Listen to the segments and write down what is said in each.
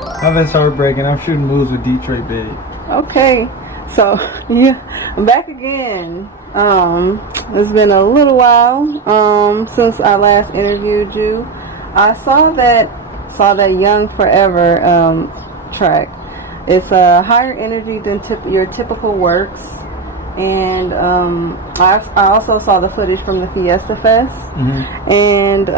I'm Vince Heartbreak, and I'm shooting moves with Detroit Babe. Okay, so yeah, I'm back again. It's been a little while since I last interviewed you. I saw that Young Forever track. It's a higher energy than your typical works. And I also saw the footage from the Fiesta Fest, and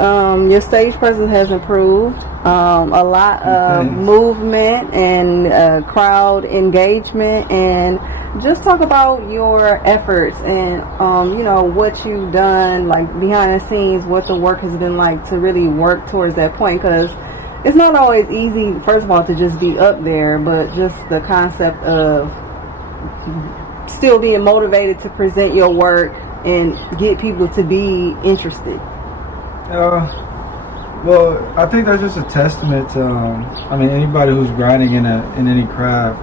your stage presence has improved. A lot of movement and crowd engagement, and just talk about your efforts and what you've done, like behind the scenes, what the work has been like to really work towards that point, because it's not always easy, first of all, to just be up there, but just the concept of still being motivated to present your work and get people to be interested. Well, I think that's just a testament to, anybody who's grinding in any craft,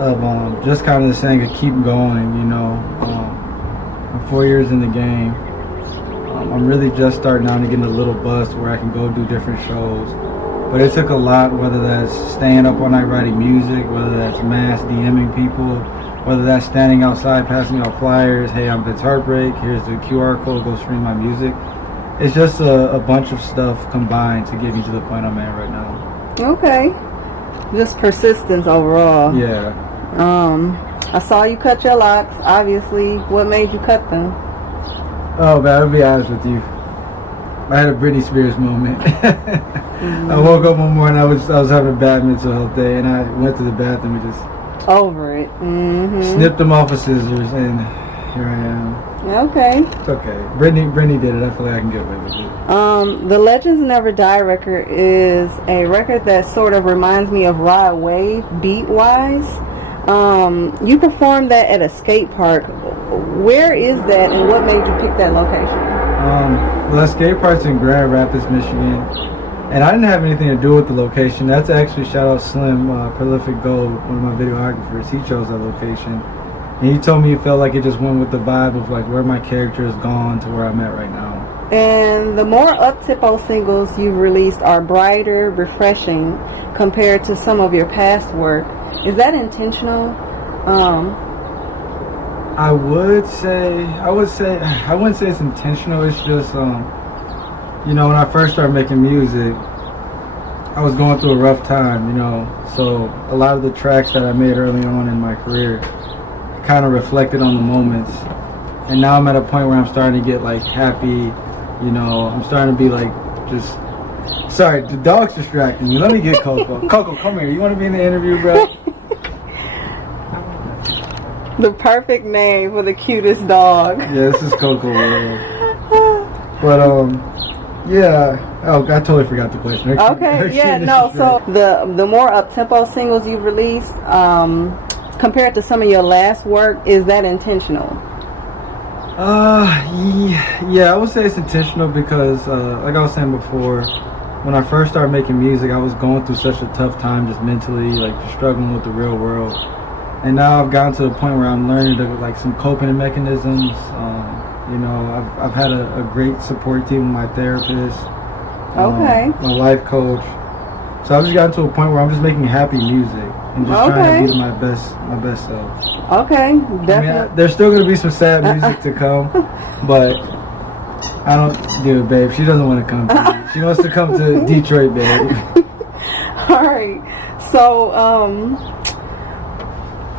of just kind of saying, keep going. I'm 4 years in the game. I'm really just starting out to get in a little buzz where I can go do different shows. But it took a lot, whether that's staying up all night writing music, whether that's mass DMing people, whether that's standing outside passing out flyers, hey, I'm Vince Heartbreak, here's the QR code, go stream my music. It's just a bunch of stuff combined to get me to the point I'm at right now. Okay. Just persistence overall. Yeah. I saw you cut your locks, obviously. What made you cut them? Oh, man, I'll be honest with you. I had a Britney Spears moment. I woke up one morning, I was having a bad mental health day, and I went to the bathroom and just over it. Snipped them off with scissors, and here I am. Okay. It's okay. Britney did it. I feel like I can get away with it. The Legends Never Die record is a record that sort of reminds me of Rod Wave beat-wise. You performed that at a skate park. Where is that, and what made you pick that location? Well, that skate park's in Grand Rapids, Michigan. And I didn't have anything to do with the location. That's actually, shout out Slim, Prolific Gold, one of my videographers. He chose that location. And he told me it felt like it just went with the vibe of like where my character has gone to where I'm at right now. And the more up-tempo singles you've released are brighter, refreshing compared to some of your past work. Is that intentional? I wouldn't say it's intentional. It's just, when I first started making music, I was going through a rough time, so a lot of the tracks that I made early on in my career kind of reflected on the moments. And now I'm at a point where I'm starting to get like happy, I'm starting to be like just, sorry, the dog's distracting me. Let me get Coco. Coco, come here. You want to be in the interview, bro? The perfect name for the cutest dog. Yeah, this is Coco. But, yeah. Oh, I totally forgot the question. So the more up-tempo singles you've released, compared to some of your last work, is that intentional? Yeah, I would say it's intentional because, like I was saying before, when I first started making music, I was going through such a tough time just mentally, like just struggling with the real world. And now I've gotten to a point where I'm learning like some coping mechanisms. I've had a great support team with my therapist, my life coach. So I've just gotten to a point where I'm just making happy music and just trying to be my best self. Okay, definitely. There's still gonna be some sad music to come, but I don't do it, babe. She doesn't want to come to me. She wants to come to Detroit, babe. All right. So,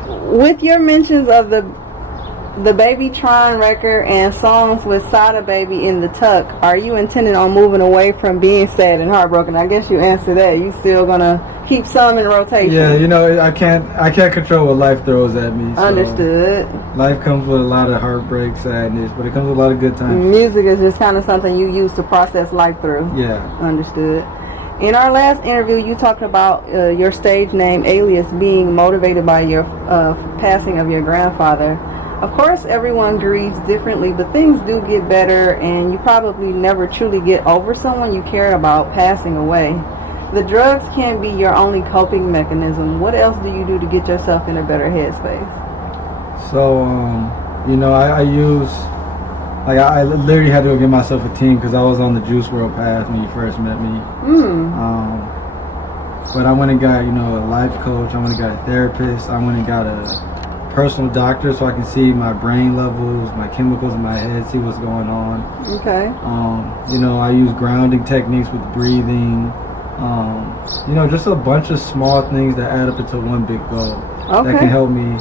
with your mentions of the Baby Tron record and songs with Sadababy in the tuck, are you intending on moving away from being sad and heartbroken? I guess you answer that. You still gonna keep some in rotation? Yeah, I can't control what life throws at me. So understood. Life comes with a lot of heartbreak, sadness, but it comes with a lot of good times. Music is just kind of something you use to process life through. Yeah. Understood. In our last interview, you talked about your stage name, Alias, being motivated by your passing of your grandfather. Of course, everyone grieves differently, but things do get better, and you probably never truly get over someone you cared about passing away. The drugs can't be your only coping mechanism. What else do you do to get yourself in a better headspace? So, I use, like, I literally had to go get myself a team because I was on the Juice WRLD path when you first met me. But I went and got, you know, a life coach. I went and got a therapist. I went and got a personal doctor so I can see my brain levels, my chemicals in my head, see what's going on. Okay. You know, I use grounding techniques with breathing. You know, just a bunch of small things that add up into one big goal that can help me,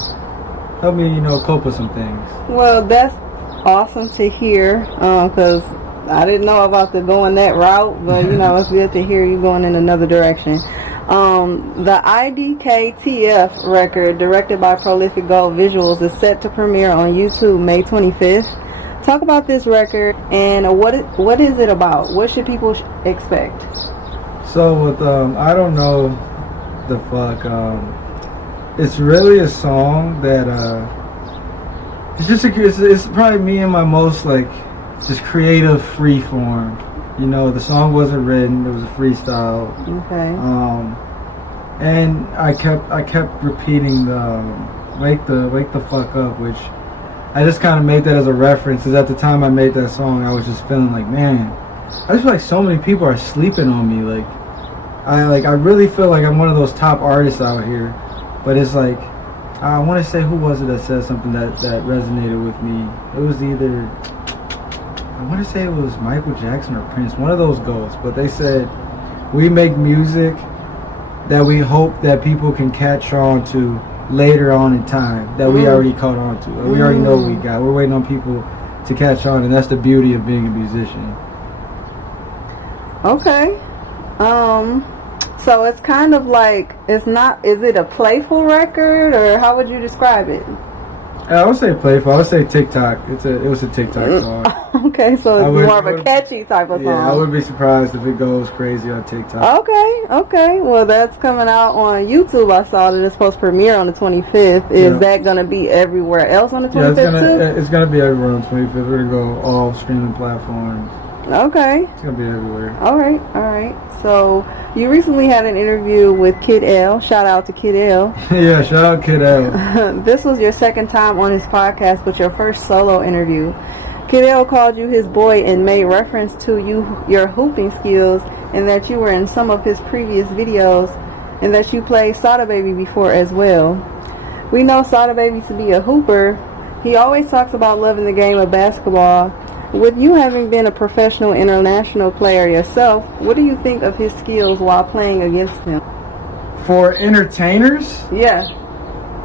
you know, cope with some things. Well, that's awesome to hear, because I didn't know about the going that route, but you know, it's good to hear you going in another direction. The IDKTF record, directed by Prolific Gold Visuals, is set to premiere on YouTube May 25th. Talk about this record and what is it about? What should people expect? So with I don't know the fuck. It's really a song that it's just it's probably me in my most like just creative free form. You know, the song wasn't written; it was a freestyle. Okay. And I kept repeating the wake the fuck up, which I just kind of made that as a reference. Because at the time I made that song, I was just feeling like, man, I just feel like so many people are sleeping on me. I really feel like I'm one of those top artists out here, but it's like I want to say, who was it that said something that resonated with me? It was either, I want to say it was Michael Jackson or Prince, one of those goats. But they said, we make music that we hope that people can catch on to later on in time, that we already caught on to. We already know what we got. We're waiting on people to catch on, and that's the beauty of being a musician. Okay. So it's kind of like, it's not, is it a playful record, or how would you describe it? I would say playful. I would say TikTok. It was a TikTok song. Okay, so it's more of a catchy type of song. Yeah, I wouldn't be surprised if it goes crazy on TikTok. Okay. Well, that's coming out on YouTube. I saw that it's supposed to premiere on the 25th. Is that going to be everywhere else on the 25th too? It's going to be everywhere on the 25th. We're going to go all streaming platforms. Okay. It's going to be everywhere. All right. So you recently had an interview with Kid L. Shout out to Kid L. Yeah, shout out Kid L. This was your second time on his podcast, but your first solo interview. Kid L called you his boy and made reference to your hooping skills, and that you were in some of his previous videos, and that you played Sadababy before as well. We know Sadababy to be a hooper. He always talks about loving the game of basketball. With you having been a professional international player yourself, what do you think of his skills while playing against him? For entertainers? Yeah.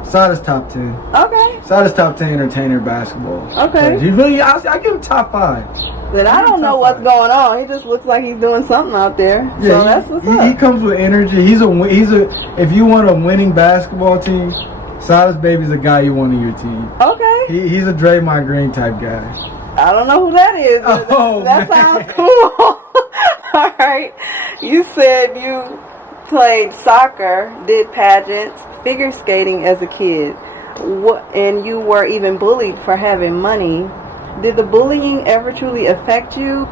Sada's top 10. Okay. Sada's top 10 entertainer basketball. Okay. He really, I give him top 5. But I don't know what's going on. He just looks like he's doing something out there. Yeah, so that's what's up. He comes with energy. He's a. If you want a winning basketball team, Sadababy's a guy you want on your team. Okay. He's a Draymond Green type guy. I don't know who that is, but that sounds cool. All right. You said you played soccer, did pageants, figure skating as a kid, and you were even bullied for having money. Did the bullying ever truly affect you?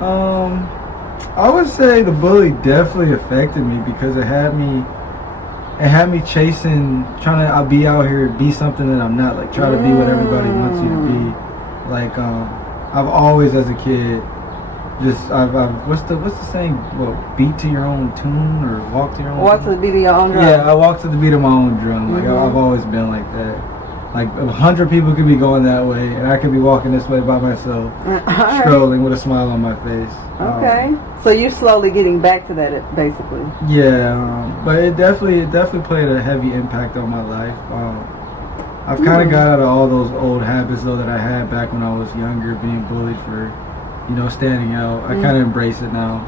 I would say the bully definitely affected me because it had me chasing, trying to be out here, be something that I'm not, like try to be what everybody wants you to be. Like I've always, as a kid, I've what's the saying? What, beat to your own tune or walk to your own? Walk to the beat of your own drum. Yeah, I walk to the beat of my own drum. Like I've always been like that. Like 100 people could be going that way, and I could be walking this way by myself, strolling with a smile on my face. Okay, so you're slowly getting back to that, basically. Yeah, but it definitely played a heavy impact on my life. I've kind of got out of all those old habits though that I had back when I was younger, being bullied for, standing out. I kind of embrace it now.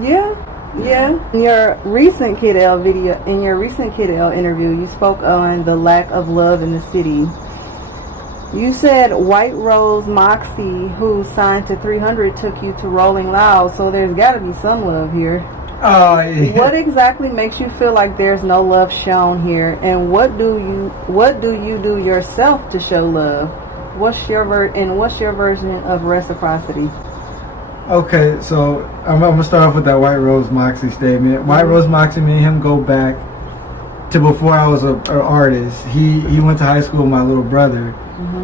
Yeah. In your recent Kid L interview, you spoke on the lack of love in the city. You said White Rose Moxie, who signed to 300, took you to Rolling Loud, so there's got to be some love here. Yeah. What exactly makes you feel like there's no love shown here, and what do you do yourself to show love? What's your version of reciprocity? Okay, so I'm gonna start off with that White Rose Moxie statement. White Rose Moxie, me and him go back to before I was an artist. He went to high school with my little brother.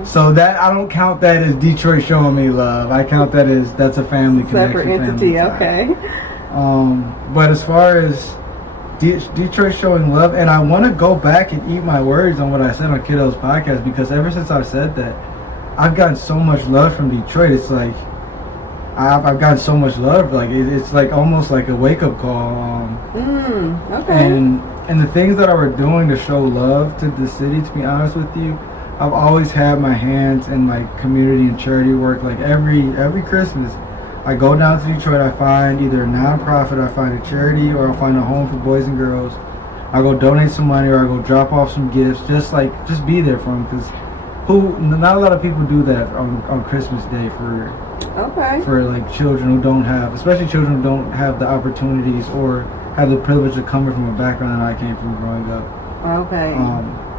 So that, I don't count that as Detroit showing me love. I count that as, that's a family connection. Separate entity, okay. But as far as Detroit showing love, and I want to go back and eat my words on what I said on Kiddo's podcast, because ever since I've said that, I've gotten so much love from Detroit. It's like I've gotten so much love. Like it's like almost like a wake up call. Okay. And the things that I were doing to show love to the city, to be honest with you, I've always had my hands in like community and charity work. Like every Christmas, I go down to Detroit, I find either a nonprofit, I find a charity, or I find a home for boys and girls. I go donate some money, or I go drop off some gifts, just be there for them, because not a lot of people do that on Christmas Day for like children who don't have, especially children who don't have the opportunities or have the privilege of coming from a background that I came from growing up. Okay.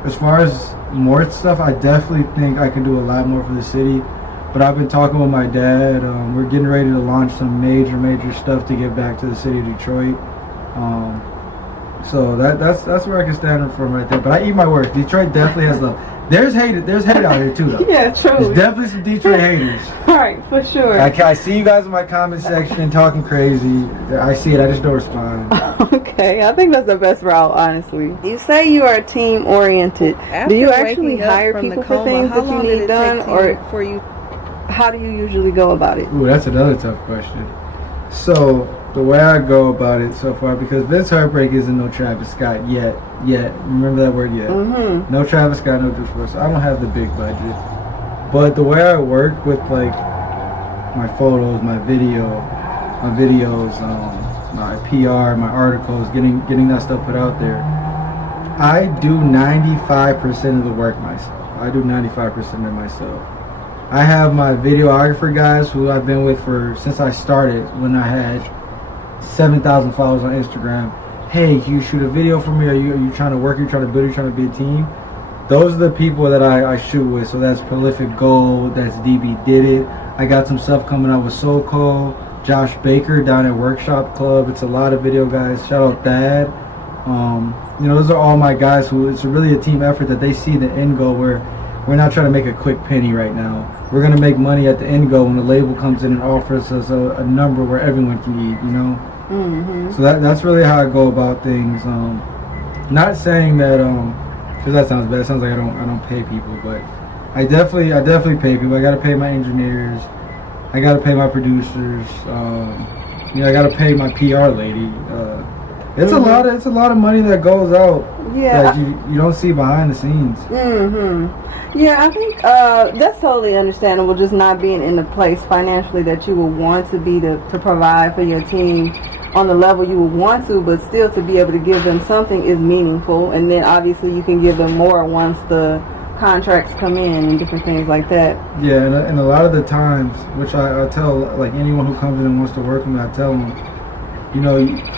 As far as more stuff, I definitely think I can do a lot more for the city. But I've been talking with my dad. We're getting ready to launch some major stuff to get back to the city of Detroit. So that's where I can stand from right there. But I eat my words. Detroit definitely has love. There's hate out here too, though. Yeah, true. There's definitely some Detroit haters. All right, for sure. I see you guys in my comment section talking crazy. I see it. I just don't respond. Okay, I think that's the best route, honestly. You say you are team oriented. Do you actually hire people for things that you need done, or for you? How do you usually go about it? Ooh, that's another tough question. So the way I go about it so far, because Vince Heartbreak isn't no Travis Scott yet. Remember that word yet. Mm-hmm. No Travis Scott, no Juice WRLD. So I don't have the big budget. But the way I work with like my photos, my videos, my PR, my articles, getting that stuff put out there, I do 95% of the work myself. I do 95% of it myself. I have my videographer guys who I've been with since I started, when I had 7,000 followers on Instagram. Hey, can you shoot a video for me? Are you trying to work? Are you trying to build? Are you trying to be a team? Those are the people that I shoot with. So that's Prolific Gold. That's DB Did It. I got some stuff coming out with SoCo, Josh Baker down at Workshop Club. It's a lot of video guys. Shout out Thad. Those are all my guys who, it's really a team effort that they see the end goal where we're not trying to make a quick penny right now. We're going to make money at the end goal when the label comes in and offers us a number where everyone can eat, Mm-hmm. So that's really how I go about things. Not saying that, because that sounds bad. It sounds like I don't pay people, but I definitely pay people. I got to pay my engineers. I got to pay my producers. I got to pay my PR lady. It's a lot of money that goes out that you don't see behind the scenes. Yeah, I think that's totally understandable, just not being in the place financially that you would want to be to provide for your team on the level you would want to, but still to be able to give them something is meaningful, and then obviously you can give them more once the contracts come in and different things like that. Yeah, and a lot of the times, which I tell like anyone who comes in and wants to work with me, I tell them,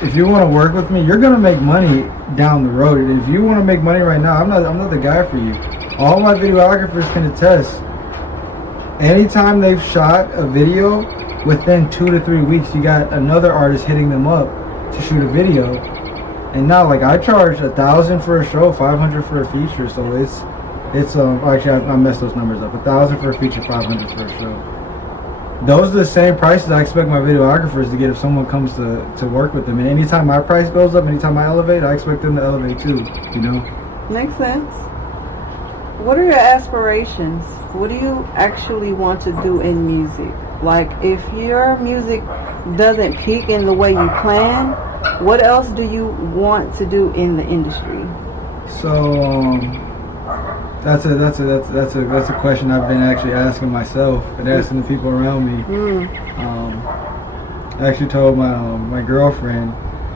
if you want to work with me, you're gonna make money down the road. And if you want to make money right now, I'm not the guy for you. All my videographers can attest. Anytime they've shot a video, within 2 to 3 weeks, you got another artist hitting them up to shoot a video. And now, like, I charge $1,000 for a show, $500 for a feature. So it's actually I messed those numbers up. $1,000 for a feature, $500 for a show. Those are the same prices I expect my videographers to get if someone comes to work with them. And anytime my price goes up, anytime I elevate, I expect them to elevate too, Makes sense. What are your aspirations? What do you actually want to do in music? Like, if your music doesn't peak in the way you plan, what else do you want to do in the industry? So, that's a question I've been actually asking myself and asking the people around me. I actually told my girlfriend,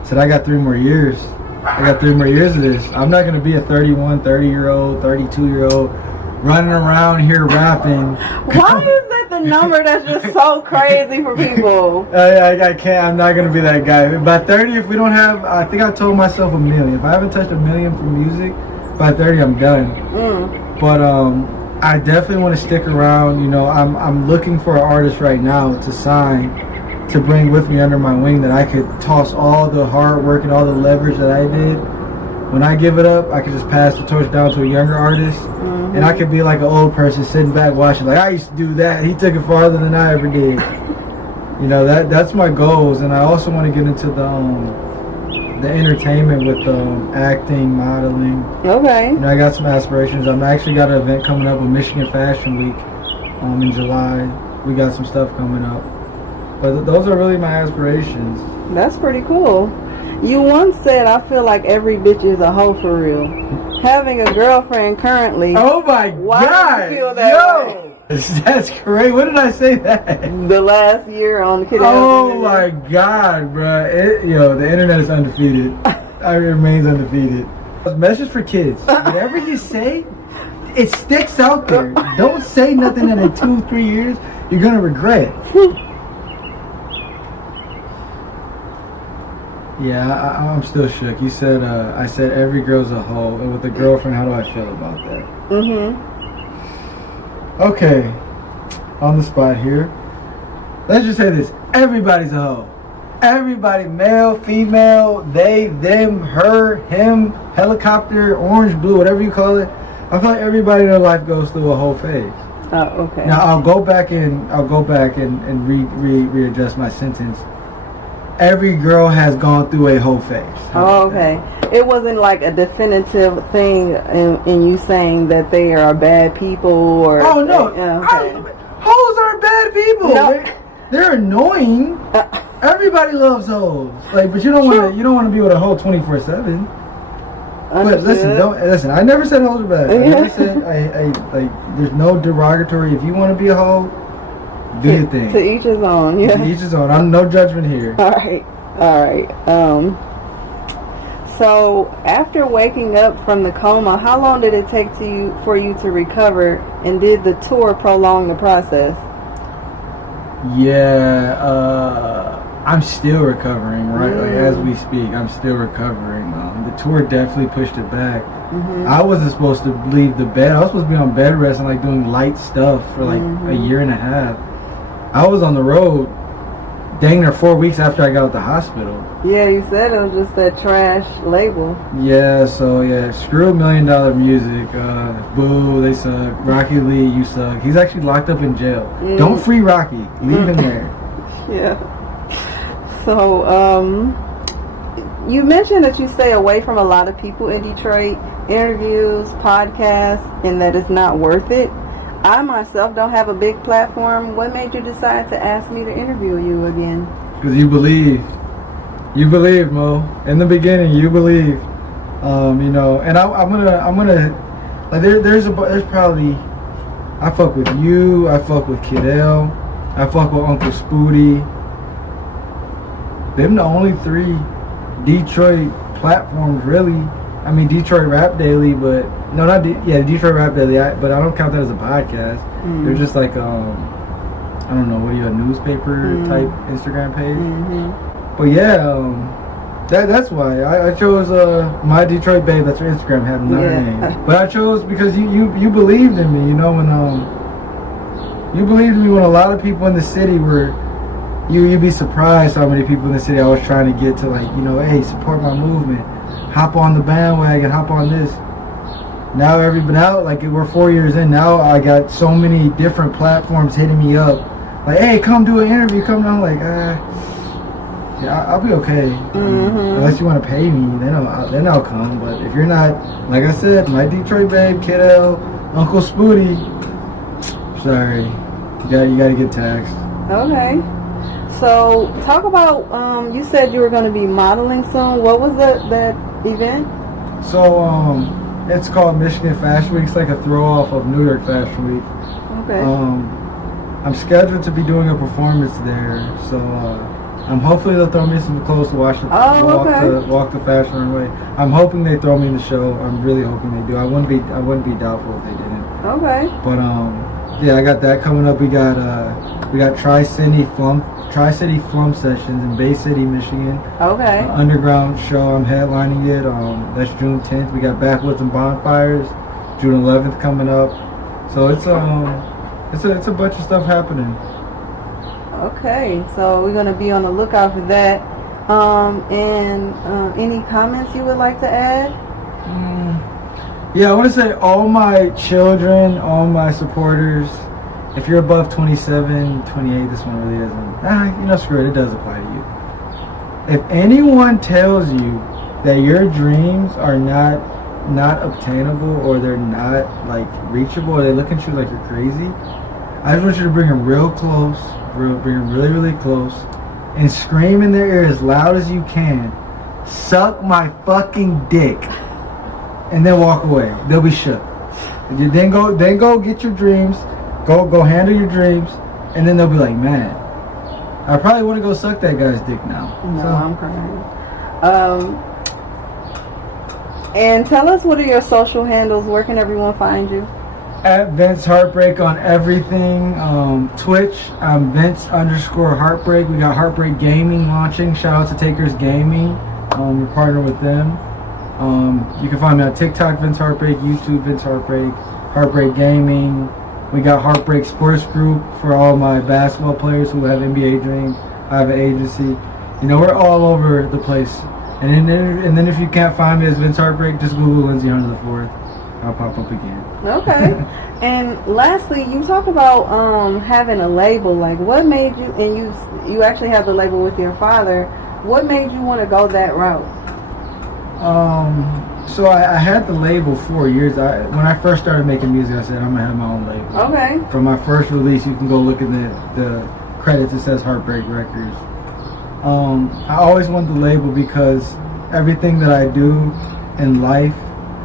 said I got 3 more years. I got 3 more years of this. I'm not going to be a 31, 30-year-old, 32-year-old running around here rapping. Why is that the number that's just so crazy for people? I can't. I'm not going to be that guy. By 30, if we don't have, I think I told myself 1 million. If I haven't touched 1 million for music, by 30, I'm done. But I definitely want to stick around. I'm looking for an artist right now to sign, to bring with me under my wing, that I could toss all the hard work and all the leverage that I did. When I give it up, I could just pass the torch down to a younger artist, and I could be like an old person sitting back watching, like, I used to do that. He took it farther than I ever did. You know, that's my goals, and I also want to get into the entertainment with acting, modeling. Okay. You know, I got some aspirations. I'm actually got an event coming up with Michigan Fashion Week in July. We got some stuff coming up. But those are really my aspirations. That's pretty cool. You once said, I feel like every bitch is a hoe for real. Having a girlfriend currently. Oh my why God. do you feel that way? That's great. When did I say that? The last year on Kid Oh my God, bro. The internet is undefeated. I remains undefeated. Message for kids. Whatever you say, it sticks out there. Don't say nothing that in 2-3 years you're going to regret. Yeah, I'm still shook. You said, I said every girl's a hoe. And with a girlfriend, how do I feel about that? Mm-hmm. Okay, on the spot here. Let's just say this. Everybody's a hoe. Everybody, male, female, they, them, her, him, helicopter, orange, blue, whatever you call it. I feel like everybody in their life goes through a whole phase. Oh, okay. Now I'll go back and readjust my sentence. Every girl has gone through a whole phase. Oh, okay. It wasn't like a definitive thing in you saying that they are bad people or... Oh, no. Okay. Hoes aren't bad people. No. They're annoying. Everybody loves hoes. Like, but you don't want to be with a hoe 24/7. But listen. I never said hoes are bad. I never said there's no derogatory. If you want to be a hoe, do your thing. To each his own. Yeah. To each his own. I'm no judgment here. All right. So after waking up from the coma, how long did it take for you to recover, and did the tour prolong the process? Yeah, I'm still recovering, right? Like as we speak, I'm still recovering. The tour definitely pushed it back. Mm-hmm. I wasn't supposed to leave the bed. I was supposed to be on bed rest and like doing light stuff for like a year and a half. I was on the road dang near 4 weeks after I got out of the hospital. Yeah, you said it was just that trash label. Yeah, so yeah, screw $1 Million Music. Boo, they suck. Rocky Lee, you suck. He's actually locked up in jail. Don't free Rocky. Leave him there. Yeah. So, you mentioned that you stay away from a lot of people in Detroit, interviews, podcasts, and that it's not worth it. I myself don't have a big platform. What made you decide to ask me to interview you again? Because you believe. You believed, Mo. In the beginning, you believed. And I'm gonna like there's probably, I fuck with you, I fuck with Kid L, I fuck with Uncle Spooty. Them the only 3 Detroit platforms really. I mean Detroit Rap Daily, but no, not Detroit Rap Daily. But I don't count that as a podcast. They're just like I don't know, what are you, a newspaper type Instagram page? But yeah, that's why I chose My Detroit Babe. That's her Instagram handle, not her name. But I chose because you believed in me. You know, when you believed in me when a lot of people in the city were. You'd be surprised how many people in the city I was trying to get to, like, hey, support my movement, hop on the bandwagon, hop on this. Now like we're 4 years in now, I got so many different platforms hitting me up, like, hey, come do an interview, come down. Like, yeah, I'll be okay. Unless you want to pay me, then I'll come. But if you're not, like I said, My Detroit Babe, Kid L, Uncle Spooty, sorry, you gotta get taxed. Okay. So, talk about, you said you were going to be modeling soon. What was that event? So, it's called Michigan Fashion Week. It's like a throw-off of New York Fashion Week. Okay. I'm scheduled to be doing a performance there. So, hopefully they'll throw me some clothes to walk the fashion runway. I'm hoping they throw me in the show. I'm really hoping they do. I wouldn't be doubtful if they didn't. Okay. But, yeah, I got that coming up. We got Tri-City Flum Sessions in Bay City, Michigan. Okay. Underground show. I'm headlining it. That's June 10th. We got Backwoods and Bonfires, June 11th coming up. So it's a bunch of stuff happening. Okay, so we're gonna be on the lookout for that. Any comments you would like to add? Yeah, I want to say all my children, all my supporters, if you're above 27, 28, this one really doesn't. Screw it. It does apply to you. If anyone tells you that your dreams are not obtainable, or they're not like reachable, or they look at you like you're crazy, I just want you to bring them real close, bring them really, really close, and scream in their ear as loud as you can, "Suck my fucking dick," and then walk away. They'll be shook. Then go get your dreams, go handle your dreams, and then they'll be like, "Man, I probably want to go suck that guy's dick now." No, I'm crying. And tell us, what are your social handles? Where can everyone find you? At Vince Heartbreak on everything. Twitch, I'm Vince_Heartbreak. We got Heartbreak Gaming launching. Shout out to Takers Gaming. We're partnered with them. You can find me on TikTok, Vince Heartbreak, YouTube, Vince Heartbreak, Heartbreak Gaming. We got Heartbreak Sports Group for all my basketball players who have NBA dreams. I have an agency. We're all over the place. And then if you can't find me as Vince Heartbreak, just Google Lindsey Hunter IV. I'll pop up again. Okay. And lastly, you talked about having a label. Like, what made you, and you actually have the label with your father, what made you want to go that route? So I had the label 4 years. When I first started making music, I said I'm gonna have my own label. Okay. From my first release, you can go look at the credits. It says Heartbreak Records. I always wanted the label because everything that I do in life,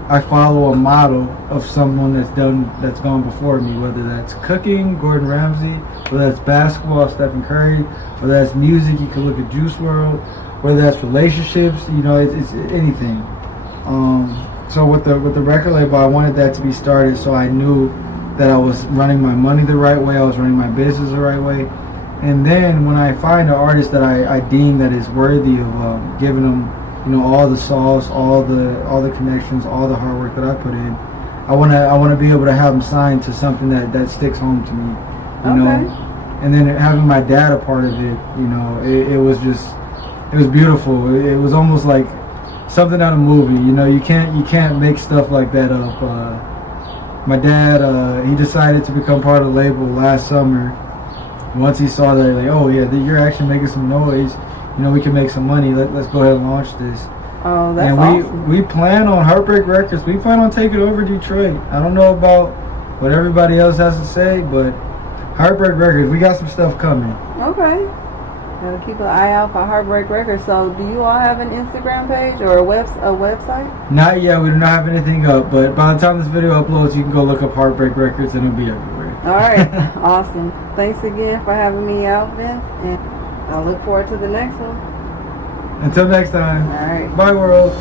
I follow a model of someone that's gone before me. Whether that's cooking, Gordon Ramsay, whether that's basketball, Stephen Curry, whether that's music, you can look at Juice WRLD, whether that's relationships, it's anything. So with the record label, I wanted that to be started so I knew that I was running my money the right way, I was running my business the right way. And then when I find an artist that I deem that is worthy of giving them, all the sauce, all the connections, all the hard work that I put in, I wanna be able to have them signed to something that sticks home to me, Okay. And then having my dad a part of it, it was beautiful. It was almost like something out of a movie. You can't make stuff like that up. My dad, he decided to become part of the label last summer. Once he saw that, like, oh yeah, you're actually making some noise. We can make some money. Let's go ahead and launch this. Oh, that's awesome. We plan on Heartbreak Records. We plan on taking over Detroit. I don't know about what everybody else has to say, but Heartbreak Records, we got some stuff coming. Okay. Gotta keep an eye out for Heartbreak Records. So, do you all have an Instagram page or a website? Not yet. We do not have anything up, but by the time this video uploads, you can go look up Heartbreak Records and it'll be everywhere. All right. Awesome. Thanks again for having me out, Vince, and I look forward to the next one. Until next time. All right. Bye, world.